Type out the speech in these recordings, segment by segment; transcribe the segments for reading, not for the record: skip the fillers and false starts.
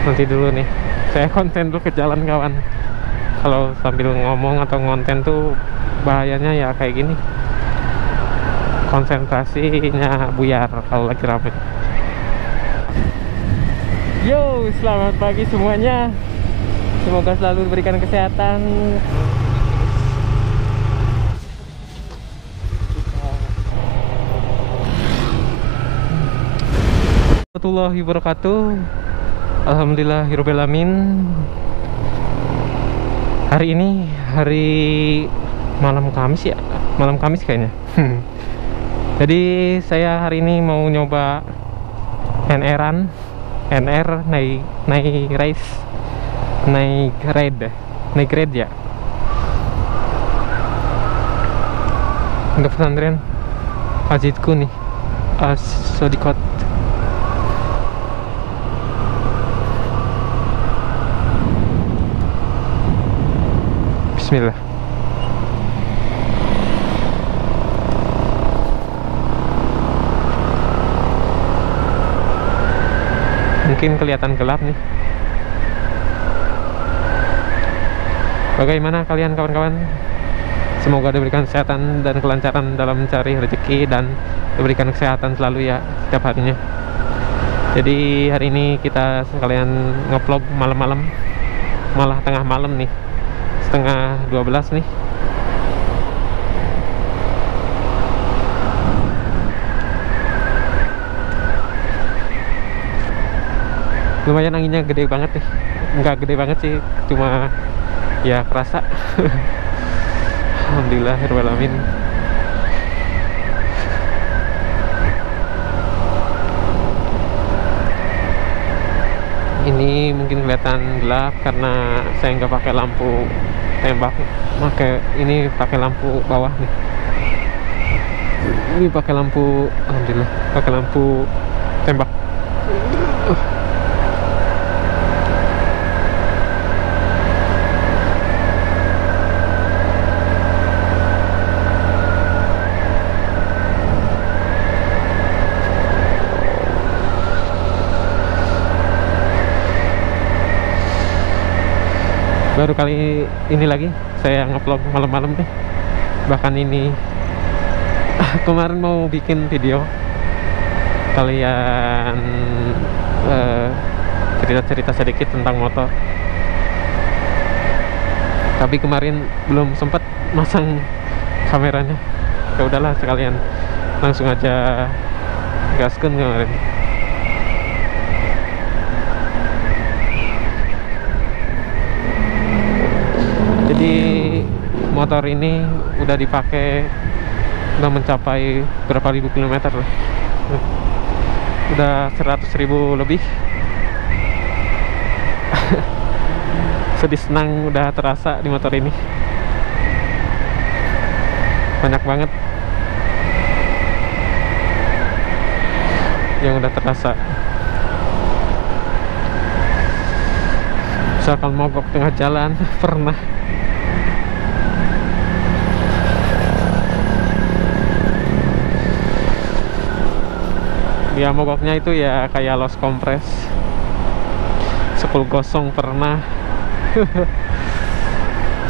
Nanti dulu nih, saya konten dulu ke jalan kawan. Kalau sambil ngomong atau ngonten tuh bahayanya ya kayak gini, konsentrasinya buyar kalau lagi rame. Yo, selamat pagi semuanya. Semoga selalu diberikan kesehatan. Warahmatullahi wabarakatuh. Alhamdulillahirobbilalamin. Hari ini hari malam Kamis ya, malam Kamis kayaknya. Jadi saya hari ini mau nyoba NR naik race, naik ride ya, untuk pesantren Ajidku nih, Sodikot. Bismillah. Mungkin kelihatan gelap nih. Bagaimana kalian kawan-kawan? Semoga diberikan kesehatan dan kelancaran dalam mencari rezeki, dan diberikan kesehatan selalu ya setiap harinya. Jadi hari ini kita sekalian ngevlog malam-malam, malah tengah malam nih, setengah 12 nih. Lumayan anginnya gede banget nih. Enggak gede banget sih, cuma ya kerasa. Alhamdulillahirobbilalamin. Ini mungkin kelihatan gelap karena saya nggak pakai lampu tembak, ini pakai lampu bawah nih. Ini pakai lampu, alhamdulillah pakai lampu tembak. Baru kali ini lagi saya ngevlog malam-malam nih. Bahkan ini kemarin mau bikin video kalian cerita-cerita sedikit tentang motor, tapi kemarin belum sempat masang kameranya. Ya udahlah, sekalian langsung aja gaskeun kemarin. Jadi motor ini udah dipakai, udah mencapai berapa ribu kilometer, udah 100.000 lebih. Sedih senang udah terasa di motor ini, banyak banget yang udah terasa. Misalkan mogok tengah jalan pernah. Ya mogoknya itu ya kayak lost kompres, sepul gosong pernah.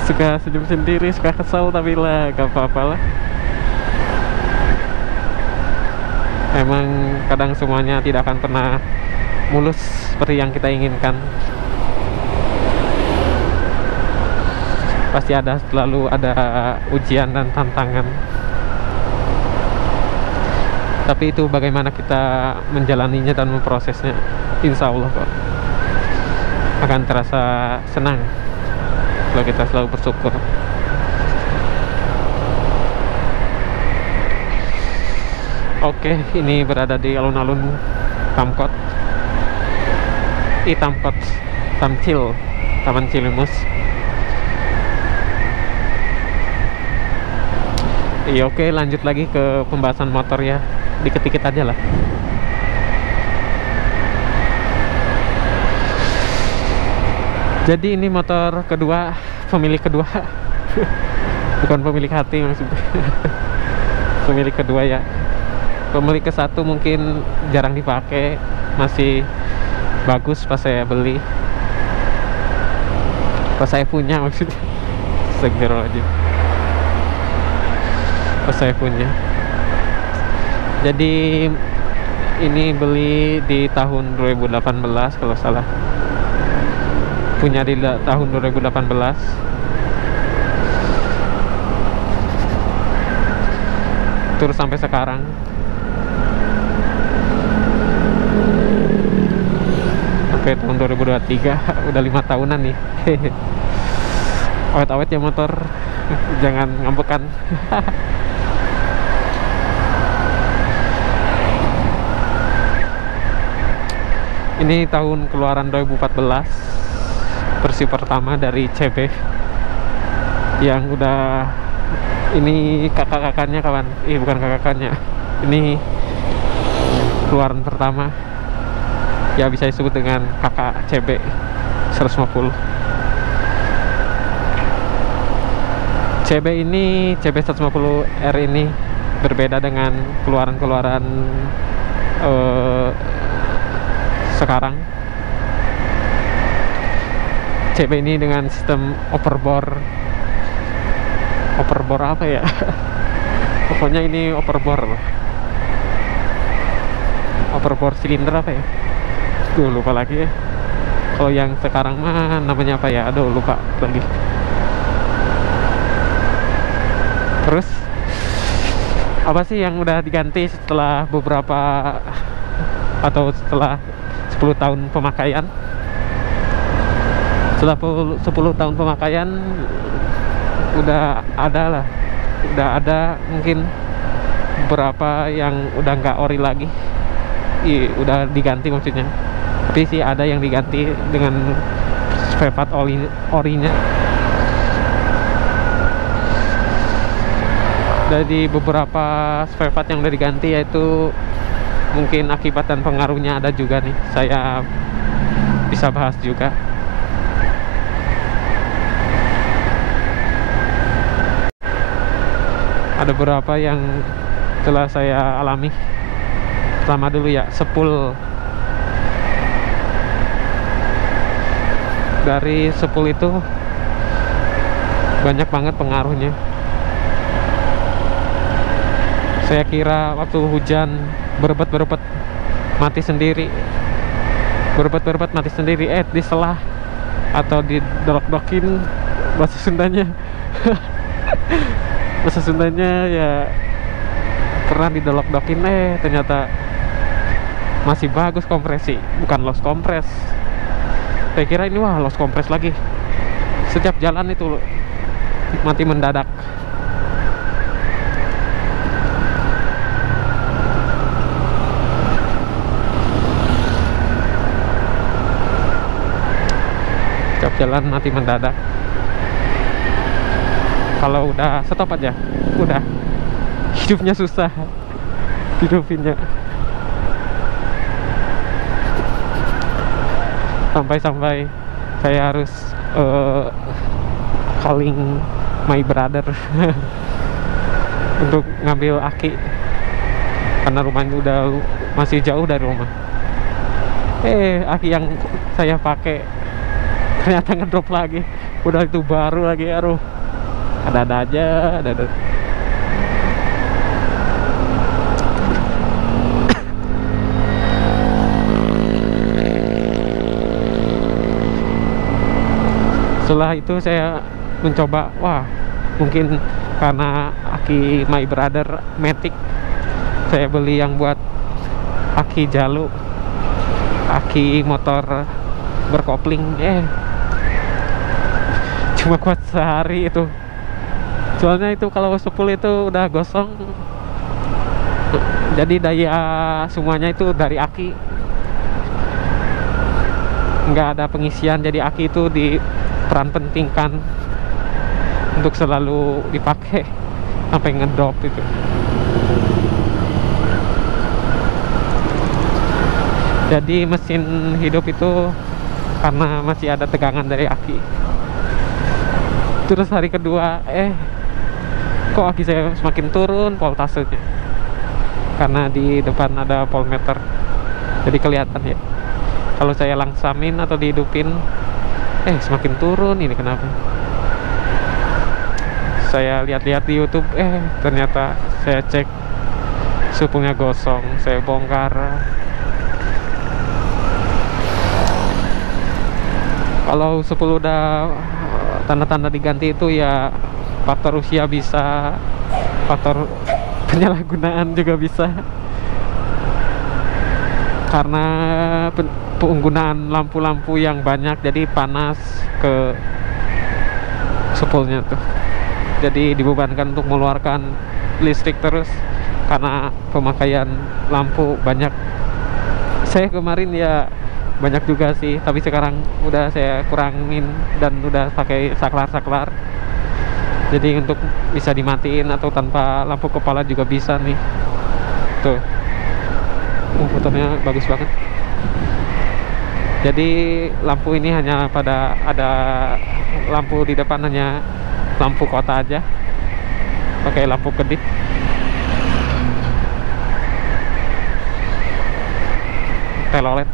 Suka senyum sendiri, suka kesel, tapi lah gak apa-apa lah. Emang kadang semuanya tidak akan pernah mulus seperti yang kita inginkan. Pasti selalu ada ujian dan tantangan. Tapi itu bagaimana kita menjalaninya dan memprosesnya, insya Allah kok akan terasa senang kalau kita selalu bersyukur. Oke, ini berada di alun-alun Tamkot, Tamkot, Tamcil, Taman Cilimus. Iya, oke, lanjut lagi ke pembahasan motor ya, dikit-dikit aja lah. Jadi ini motor kedua, pemilik kedua. Bukan pemilik hati maksudnya. Pemilik kedua ya. Pemilik ke satu mungkin jarang dipakai, masih bagus pas saya beli, pas saya punya maksudnya. Astagfirullahaladzim, pas saya punya. Jadi ini beli di tahun 2018 kalau salah, punya di tahun 2018. Terus sampai sekarang. Sampai tahun 2023 udah 5 tahunan nih. Awet-awet ya motor. Jangan ngambekan. Ini tahun keluaran 2014, versi pertama dari CB, yang udah, ini kakak-kakaknya kawan, bukan kakak-kakaknya, ini keluaran pertama, ya bisa disebut dengan kakak CB 150. CB ini, CB 150R ini berbeda dengan keluaran-keluaran sekarang. CB ini dengan sistem overbore apa ya? Pokoknya ini overbore silinder apa ya? Tuh lupa lagi ya. Kalau yang sekarang mah namanya apa ya? Aduh lupa lagi. Terus apa sih yang udah diganti setelah beberapa, atau setelah 10 tahun pemakaian? Setelah 10 tahun pemakaian udah ada mungkin beberapa yang udah nggak ori lagi. Udah diganti maksudnya. Tapi sih ada yang diganti dengan spare part orinya. Dari beberapa spare part yang udah diganti, yaitu mungkin akibat dan pengaruhnya ada juga nih, saya bisa bahas juga. Ada beberapa yang telah saya alami. Pertama dulu ya, sepul. Dari sepul itu banyak banget pengaruhnya. Saya kira waktu hujan berebet mati sendiri, diselah atau didolok-dokin, bahasa Sundanya. Bahasa Sundanya ya, pernah didolok-dokin, ternyata masih bagus kompresi, bukan lost kompres. Saya kira ini wah lost kompres lagi. Setiap jalan itu mati mendadak. Setiap jalan mati mendadak. Kalau udah stop aja, udah hidupnya susah hidupinnya. Sampai saya harus calling my brother untuk ngambil aki, karena rumahnya udah masih jauh dari rumah. Aki yang saya pakai ternyata ngedrop lagi. Udah itu baru lagi, aduh. Ada aja. Setelah itu saya mencoba, wah mungkin karena aki my brother Matic, saya beli yang buat aki jalu, aki motor berkopling. Cuma kuat sehari itu. Soalnya itu kalau sepul itu udah gosong, jadi daya semuanya itu dari aki, nggak ada pengisian. Jadi aki itu diperan pentingkan untuk selalu dipakai sampai ngedrop itu. Jadi mesin hidup itu karena masih ada tegangan dari aki. Terus hari kedua, kok aki saya semakin turun voltasenya, karena di depan ada voltmeter, jadi kelihatan ya. Kalau saya langsamin atau dihidupin, semakin turun. Ini kenapa? Saya lihat-lihat di YouTube, ternyata saya cek supungnya gosong. Saya bongkar. Kalau 10 udah tanda-tanda diganti itu ya faktor usia bisa, faktor penyalahgunaan juga bisa, karena penggunaan lampu-lampu yang banyak jadi panas ke spoolnya tuh, jadi dibebankan untuk mengeluarkan listrik terus karena pemakaian lampu banyak. Saya kemarin ya banyak juga sih, tapi sekarang udah saya kurangin dan udah pakai saklar. Jadi untuk bisa dimatiin atau tanpa lampu kepala juga bisa nih. Tuh, fotonya bagus banget. Jadi lampu ini hanya ada lampu di depan, hanya lampu kota aja, pakai lampu kedip. Telolet.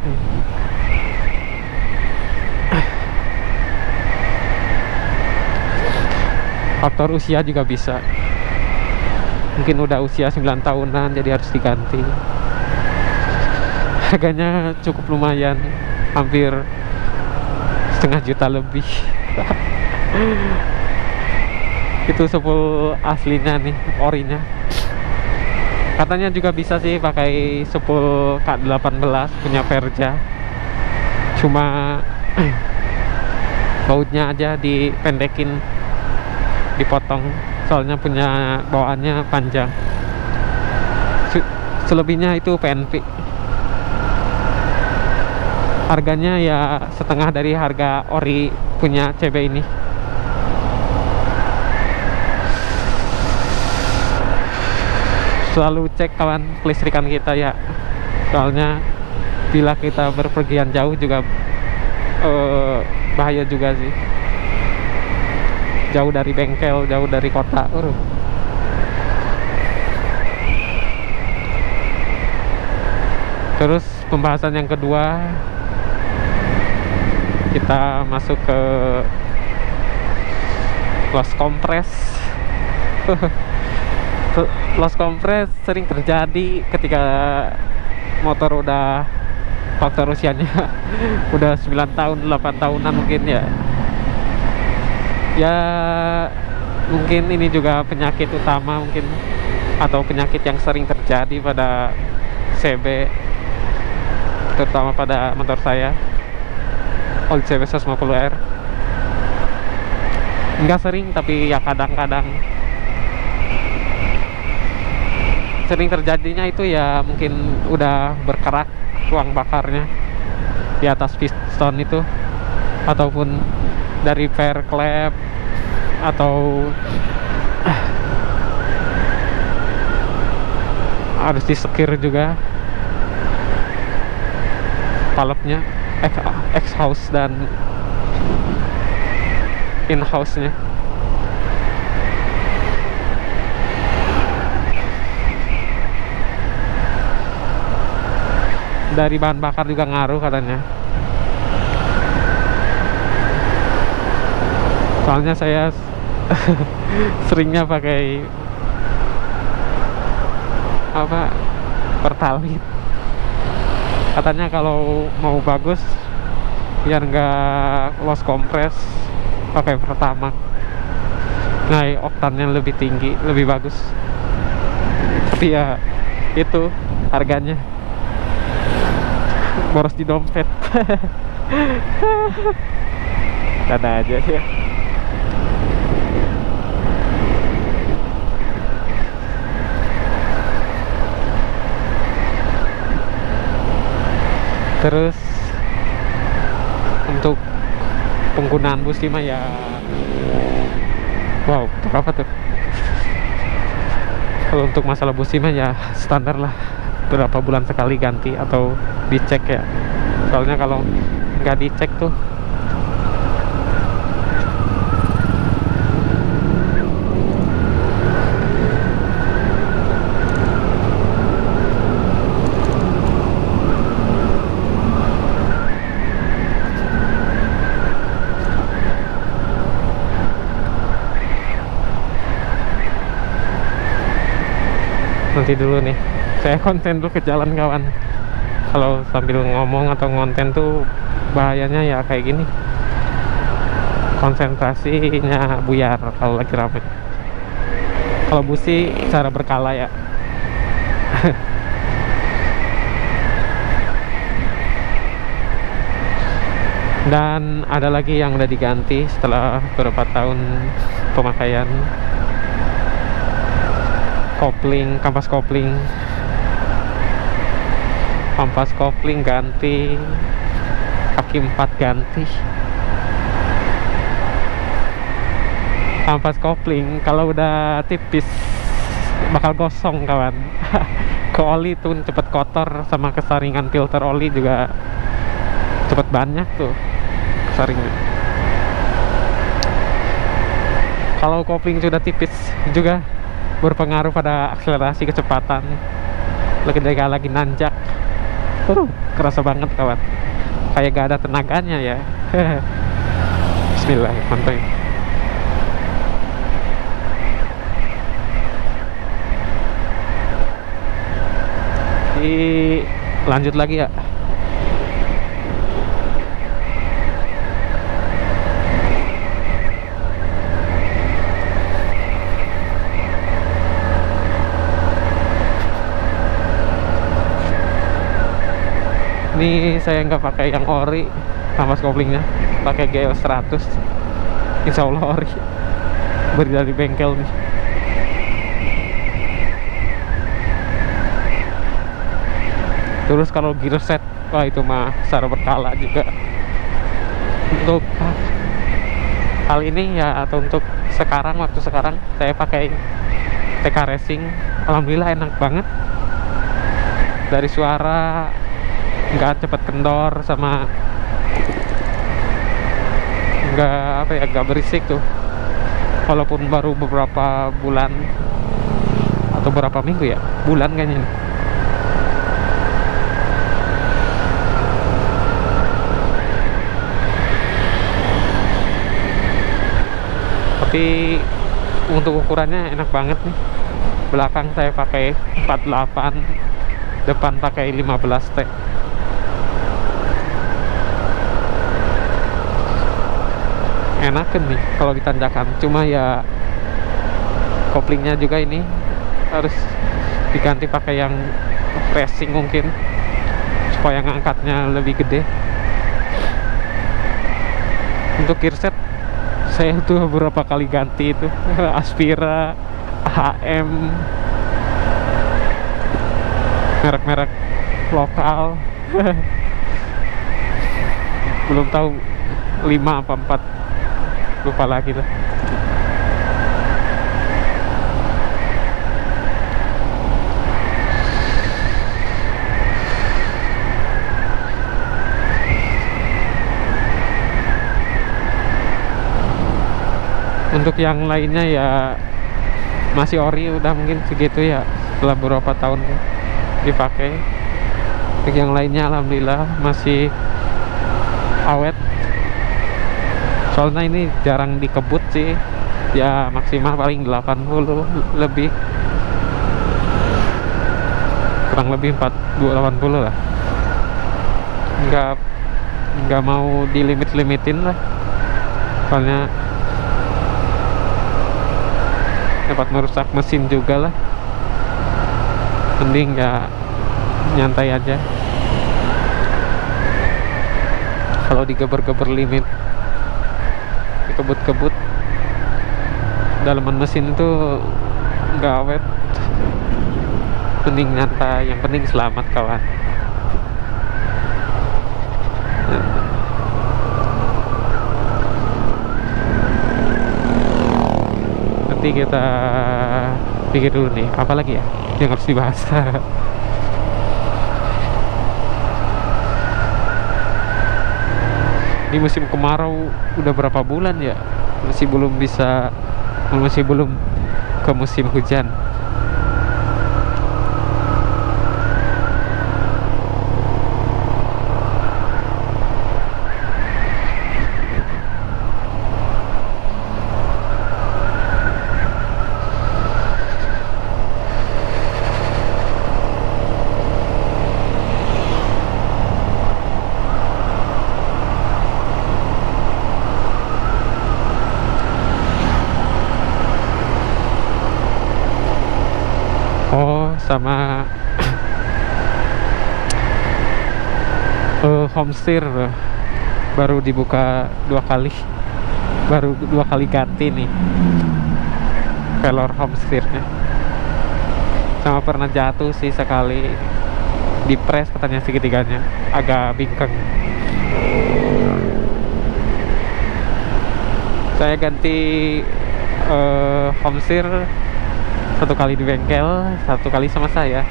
Faktor usia juga bisa. Mungkin udah usia 9 tahunan jadi harus diganti. Harganya cukup lumayan, hampir setengah juta lebih. Itu spool aslinya nih, orinya. Katanya juga bisa sih pakai spool K18 punya Verja. Cuma bautnya aja dipendekin, dipotong, soalnya punya bawaannya panjang. Selebihnya itu PNP. Harganya ya setengah dari harga ori punya CB ini. Selalu cek kawan kelistrikan kita ya, soalnya bila kita berpergian jauh juga bahaya juga sih, jauh dari bengkel, jauh dari kota. Terus pembahasan yang kedua, kita masuk ke loss compress. Loss compress sering terjadi ketika motor udah faktor usianya udah 9 tahun, 8 tahunan mungkin ya. Ya mungkin ini juga penyakit utama mungkin, atau penyakit yang sering terjadi pada CB, terutama pada motor saya Old CB 150R. Enggak sering, tapi ya kadang-kadang sering terjadinya itu ya mungkin udah berkerak ruang bakarnya di atas piston itu, ataupun dari fair clap, atau harus disekir juga palepnya, exhaust dan in-house-nya. Dari bahan bakar juga ngaruh katanya. Soalnya saya seringnya pakai Pertalite. Katanya kalau mau bagus biar nggak loss compress pakai Pertamax. Nah, oktannya lebih tinggi, lebih bagus. Tapi ya itu harganya boros di dompet. Ada aja ya. Terus untuk penggunaan busi mah ya, wow, berapa tuh? Kalau untuk masalah busi mah ya standar lah, berapa bulan sekali ganti atau dicek ya. Soalnya kalau nggak dicek tuh Nanti dulu nih, saya konten dulu ke jalan kawan. Kalau sambil ngomong atau ngonten tuh bahayanya ya kayak gini, konsentrasinya buyar kalau lagi rame. Kalau bus sih cara berkala ya. Dan ada lagi yang udah diganti setelah beberapa tahun pemakaian, kopling, kampas kopling ganti, kaki 4 ganti. Kampas kopling kalau udah tipis bakal gosong kawan. Ke oli tuh cepet kotor, sama kesaringan filter oli juga cepet banyak tuh kesaringan. Kalau kopling sudah tipis juga berpengaruh pada akselerasi, kecepatan ketika lagi nanjak. Kerasa banget kawan, kayak gak ada tenaganya ya. Bismillahirrahmanirrahim. Lanjut lagi ya. Ini saya nggak pakai yang ori kampas koplingnya, pakai GL 100. Insya Allah ori, beli dari bengkel nih. Terus kalau gear set, wah itu mah secara berkala juga. Untuk hal ini ya, atau untuk sekarang, waktu sekarang saya pakai TK Racing. Alhamdulillah enak banget. Dari suara nggak cepet kendor, sama nggak berisik tuh, walaupun baru beberapa bulan atau beberapa minggu ya, bulan kayaknya nih. Tapi untuk ukurannya enak banget nih. Belakang saya pakai 48, depan pakai 15T. Enakan nih kalau ditanjakan. Cuma ya koplingnya juga ini harus diganti pakai yang racing mungkin, supaya ngangkatnya lebih gede. Untuk gear set saya tuh beberapa kali ganti itu. Aspira, HM, merek-merek lokal. Belum tahu 5 apa 4, lupa lagi lah. Untuk yang lainnya ya masih ori, udah mungkin segitu ya setelah beberapa tahun dipakai. Untuk yang lainnya alhamdulillah masih awet. Soalnya ini jarang dikebut sih, ya maksimal paling 80 lebih, kurang lebih 80 lah. Nggak mau dilimit-limitin lah, soalnya dapat merusak mesin juga lah. Mending ya nyantai aja. Kalau digeber-geber limit, dikebut-kebut, dalaman mesin itu nggak awet. Mending nyantai, yang penting selamat kawan. Nanti kita pikir dulu nih, apa lagi ya yang harus dibahas. Ini musim kemarau udah berapa bulan ya, masih belum ke musim hujan. sama homesteer baru dibuka 2 kali, baru 2 kali ganti nih velor homesteernya. Sama pernah jatuh sih sekali, dipres katanya segitiganya, agak bingkeng. Saya ganti homesteer 1 kali di bengkel, 1 kali sama saya.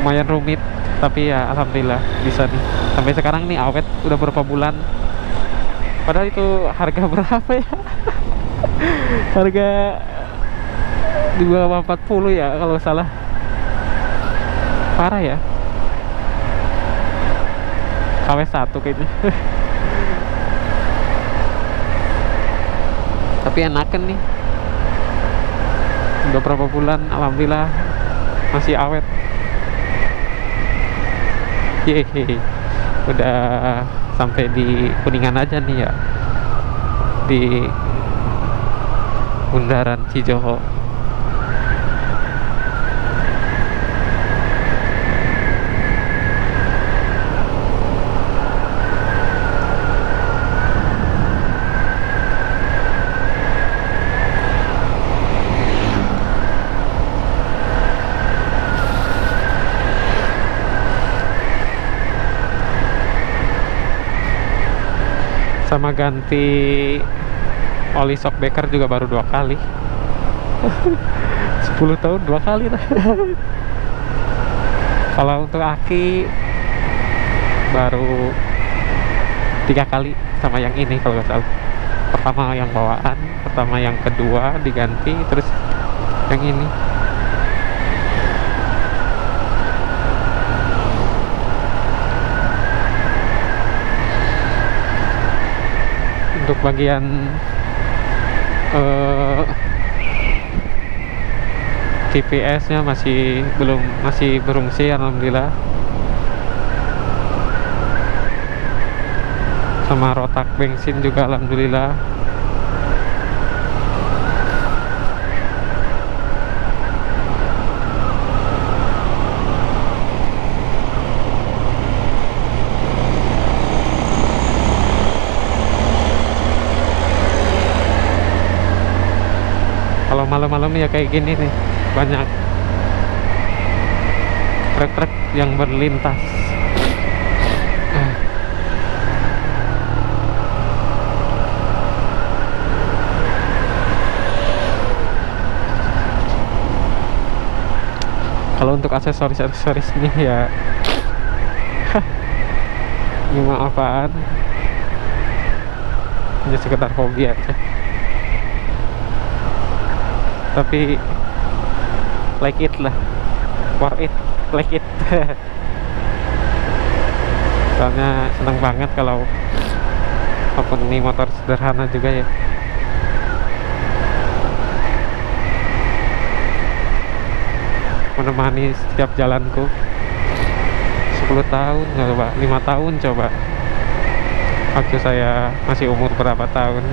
Lumayan rumit, tapi ya alhamdulillah bisa nih. Sampai sekarang nih awet udah berapa bulan. Padahal itu harga berapa ya? Harga di bawah 40 ya kalau salah. Parah ya. KW1 kayaknya. Tapi enakan nih, udah berapa bulan alhamdulillah masih awet. Yeay, udah sampai di Kuningan aja nih ya, di Bundaran Cijoho. Sama ganti oli shock breaker juga baru 2 kali. 10 tahun 2 kali lah. Kalau untuk aki baru 3 kali sama yang ini kalau nggak salah. Pertama yang bawaan, pertama yang kedua diganti, terus yang ini. Untuk bagian TPS nya masih berfungsi alhamdulillah. Sama rotak bensin juga alhamdulillah. Kalau malam-malam ya kayak gini nih, banyak truk-truk yang berlintas. Kalau untuk aksesoris nih ya cuma apaan, hanya sekedar hobi aja. Tapi like it lah, worth it, like it. Soalnya seneng banget kalau walaupun ini motor sederhana juga ya. Menemani setiap jalanku 10 tahun coba, 5 tahun coba. Waktu saya masih umur berapa tahun.